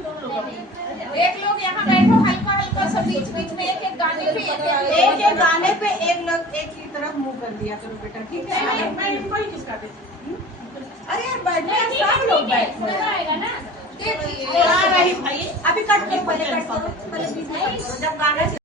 एक लोग यहाँ बैठो, हल्का हल्का सा बीच बीच में एक एक गाने पे एक लोग एक ही तरफ मुंह कर दिया करो बेटा, ठीक है? मैं इनको ही किसका देती हूँ। अरे बैठे सब लोग बैठो ना, देखिए भाई अभी कट के पहले जब गाना